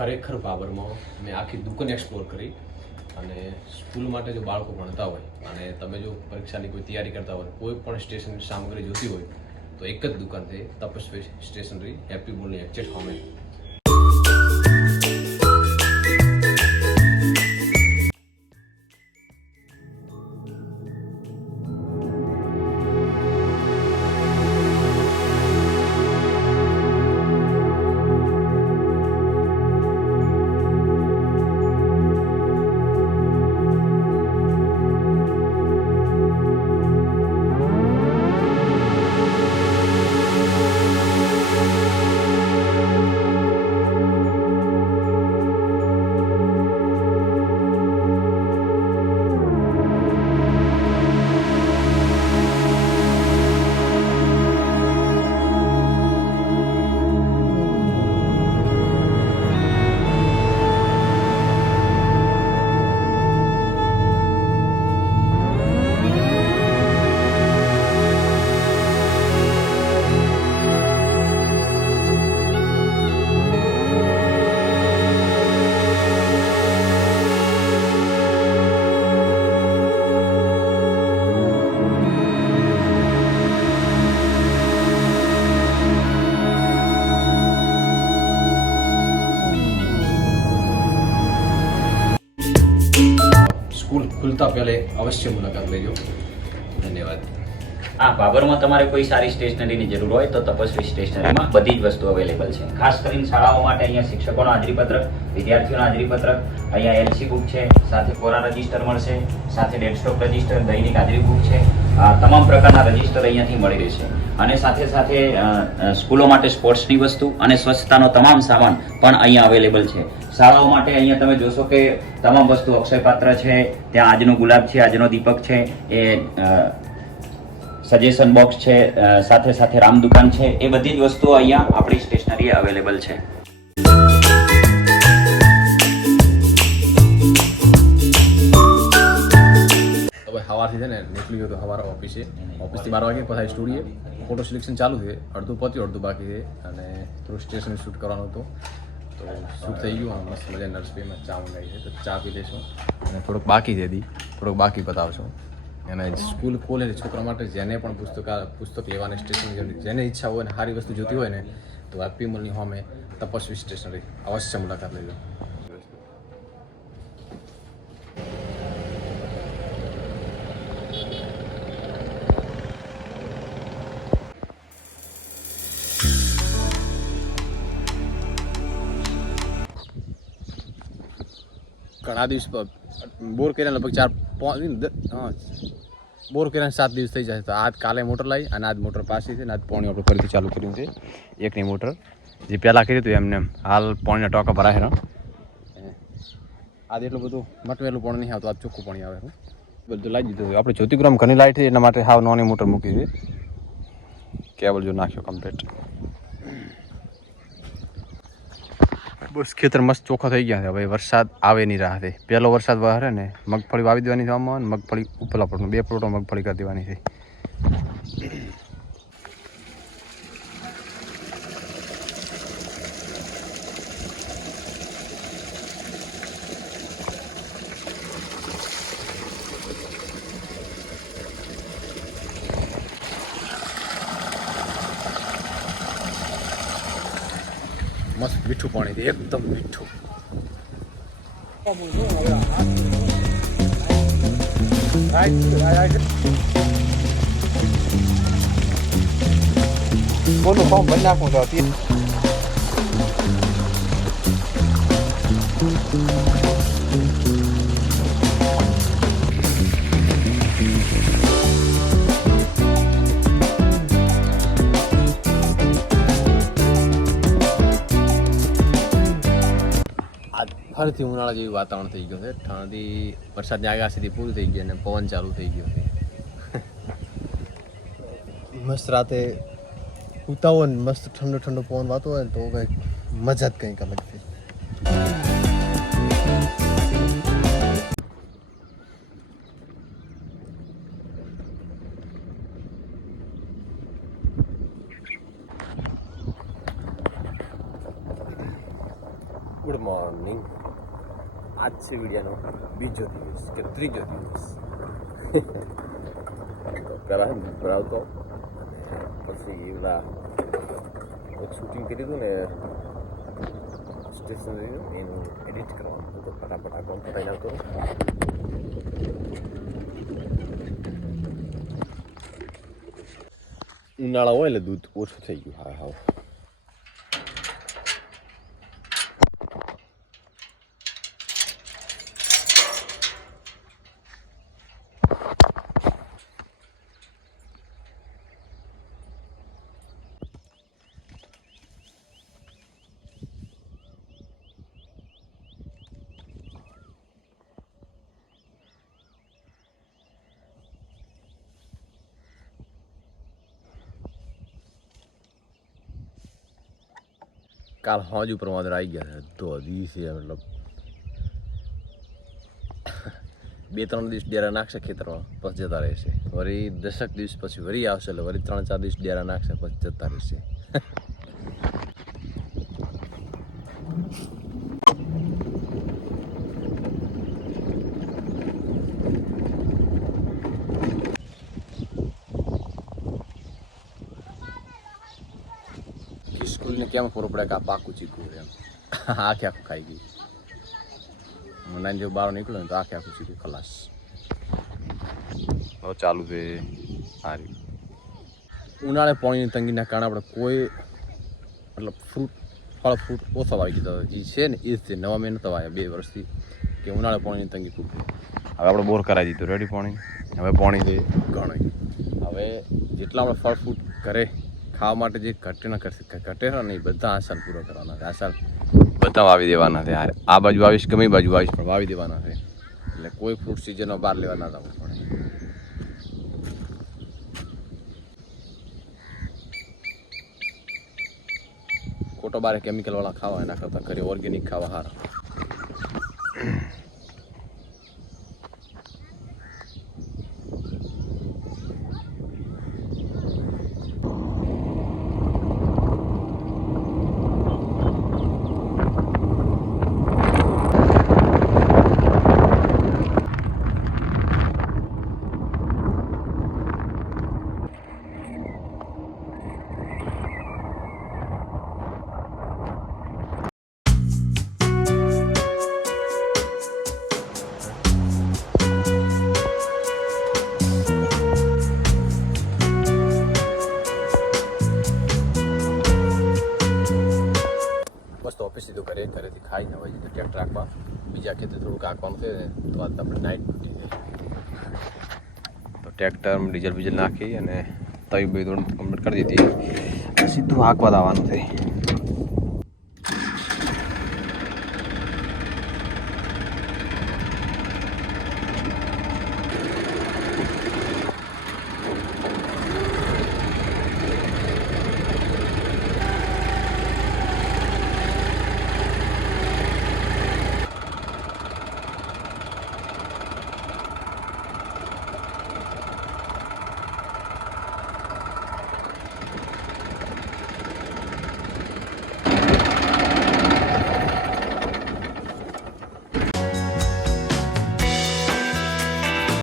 ખરેખર બાબરમાં મેં આખી દુકાન એક્સપ્લોર કરી અને સ્કૂલ માટે જો બાળકો ભણતા હોય અને તમે જો પરીક્ષાની કોઈ તૈયારી કરતા હોય, કોઈ પણ સ્ટેશનરી સામગ્રી જોતી હોય તો એક જ દુકાન છે તપસ્વી સ્ટેશનરી, હેપી મોલની એક્ઝેક્ટ સામે. સ્કૂલ ખુલતા પહેલે અવશ્ય મુલાકાત લેજો. ધન્યવાદ. હા, બાબરમાં તમારે કોઈ સારી સ્ટેશનરીની જરૂર હોય તો તપસ્વી સ્ટેશનરીમાં બધી જ વસ્તુ અવેલેબલ છે. ખાસ કરીને શાળાઓ માટે અહીંયા શિક્ષકોનો હાજરીપત્રક, વિદ્યાર્થીઓના હાજરીપત્રક, અહીંયા એલસી બુક છે, સાથે કોરા રજિસ્ટર મળશે, સાથે ડેસ્કટોપ રજિસ્ટર, દૈનિક હાજરી બુક છે. તમામ પ્રકારના રજિસ્ટર અહીંયાથી મળી રહેશે. અને સાથે સાથે સ્કૂલો માટે સ્પોર્ટ્સની વસ્તુ અને સ્વચ્છતાનો તમામ સામાન પણ અહીંયા અવેલેબલ છે. શાળાઓ માટે અહીંયા તમે જોશો કે તમામ વસ્તુ અક્ષયપાત્ર છે, ત્યાં આજનો ગુલાબ છે, આજનો દીપક છે, એ સજેશન બોક્સ છે, સાથે સાથે રામ દુકાન છે, એ બધી જ વસ્તુઓ અહીંયા આપણી સ્ટેશનરી અવેલેબલ છે. તો ભાઈ સવારથી છે ને નીકળી ગયો તો સવારે ઓફિસથી 12 વાગે પછી સ્ટુડિયો ફોટો સિલેક્શન ચાલુ છે. અડધું પત્યું, અડધું બાકી છે અને થોડું સ્ટેશન શૂટ કરવાનું હતું તો શૂટ થઈ ગયું. મસ્ત મજા નર્સરીમાં ચા મંગાવી છે તો ચા પી લઈશું અને થોડુંક બાકી છે થોડુંક બાકી બતાવશું. અને સ્કૂલ ખોલે છોકરા માટે જેને પણ પુસ્તક લેવાની સ્ટેશનરી જેને ઈચ્છા હોય ને સારી વસ્તુ જોતી હોય ને તો હેપી મોલની સામે તપસ્વી સ્ટેશનરી અવશ્ય મુલાકાત લેજો. ઘણા દિવસ બોર કર્યા લગભગ 7 દિવસ થઈ જાય. તો આજ કાલે મોટર લાવી અને આજ મોટર પાછી છે ને આજ પાણી આપણે ફરીથી ચાલુ કર્યું છે. એકની મોટર જે પહેલાં કર્યું હતું એમને હાલ પાણીના ટોકા ભરાય. આજ એટલું બધું મટવેલું પાણી નહીં આવતું, આજ ચોખ્ખું પાણી આવે. બધું લાવી દીધું. આપણે જ્યોતિગ્રામ ઘણી લાઈટ છે એના માટે હાવ નાની મોટર મૂકી છે. કેબલ જો નાખ્યો કમ્પ્લીટ. બસ ખેતર મસ્ત ચોખ્ખા થઈ ગયા છે. હવે વરસાદ આવે નહીં રાહ છે. પહેલો વરસાદ વહરે ને મગફળી વાવી દેવાની છે. આમાં મગફળી ઉપલા પડનું 2 પ્લોટો મગફળી કરી દેવાની છે. મસ્ત મીઠું પાણી છે, એકદમ મીઠું. બોલો ફોર્મ ભરી નાખું તો ફરીથી ઉનાળા જેવું વાતાવરણ થઈ ગયું છે. ઠંડી વરસાદની આગાહીથી પૂરી થઈ ગઈ અને પવન ચાલુ થઈ ગયો છે. મસ્ત રાતે ઉતા હોય ને મસ્ત ઠંડો ઠંડો પવન વાતો હોય ને તો કંઈક મજા જ કંઈક અલગ છે. Good morning. આજ છે વિડીયોનો બીજો દિવસ કે ત્રીજો દિવસ. પહેલાં ભરાવતો પછી એવડા શૂટિંગ કર્યું હતું ને સ્ટેશન એનું એડિટ કરવાનું હતું. તો ફટાફટ આ કામ પતાવી નાખતો. ઉનાળા હોય એટલે દૂધ ઓછું થઈ ગયું. હા હા કાલ હાજ ઉપર વાદળ આવી ગયા છે. તો દિવસે મતલબ 2-3 દિવસ ડેરા નાખશે ખેતરમાં, પછી જતા રહેશે. વળી 10 દિવસ પછી વળી આવશે એટલે વળી 3-4 દિવસ ડેરા નાખશે, પછી જતા રહેશે. સ્કૂલને કેમ ખબર પડે કે આ પાકું ચીકું એમ. આખે આખું ખાઈ ગયું. મને જો બહાર નીકળ્યો ને તો આખે આખું ચીકું ખલાસ. હવે ચાલુ છે સારી. ઉનાળે પાણીની તંગીના કારણે આપણે કોઈ મતલબ ફળ ફ્રૂટ ઓછા વાવી દીધા. જે છે ને એ જ છે. નવા મેં નહોતા વાવ્યા 2 વર્ષથી કે ઉનાળે પાણીની તંગી ખૂબ. હવે આપણે બોર કરાવી દીધું, રેડી પાણી. હવે પાણી છે ઘણું. હવે જેટલા આપણે ફળ ફ્રૂટ ઘરે ખાવા માટે જે ઘટે ને એ બધા આસાન પૂરો કરવાના છે. આસાન બધા વાવી દેવાના છે. આ બાજુ વાવીશ, ગમે બાજુ વાવીશ, પણ વાવી દેવાના છે. એટલે કોઈ ફ્રૂટ સિઝનમાં બહાર લેવા ના જવું પડે. ખોટો બારે કેમિકલવાળા ખાવા એના કરતાં ઘરે ઓર્ગેનિક ખાવા સારા. ઓફિસ સીધું ઘરેથી ખાઈને હોય તો ટ્રેક્ટર રાખવા બીજા ખેતર થોડુંક આંકવાનું છે. તો આજ આપણે નાઇટ ડ્યુટી છે. તો ટ્રેક્ટર ડીઝલ બીજલ નાખી અને તવી બી થોડું કમ્પ્લીટ કરી દીધી. સીધું હાંકવા આવવાનું છે.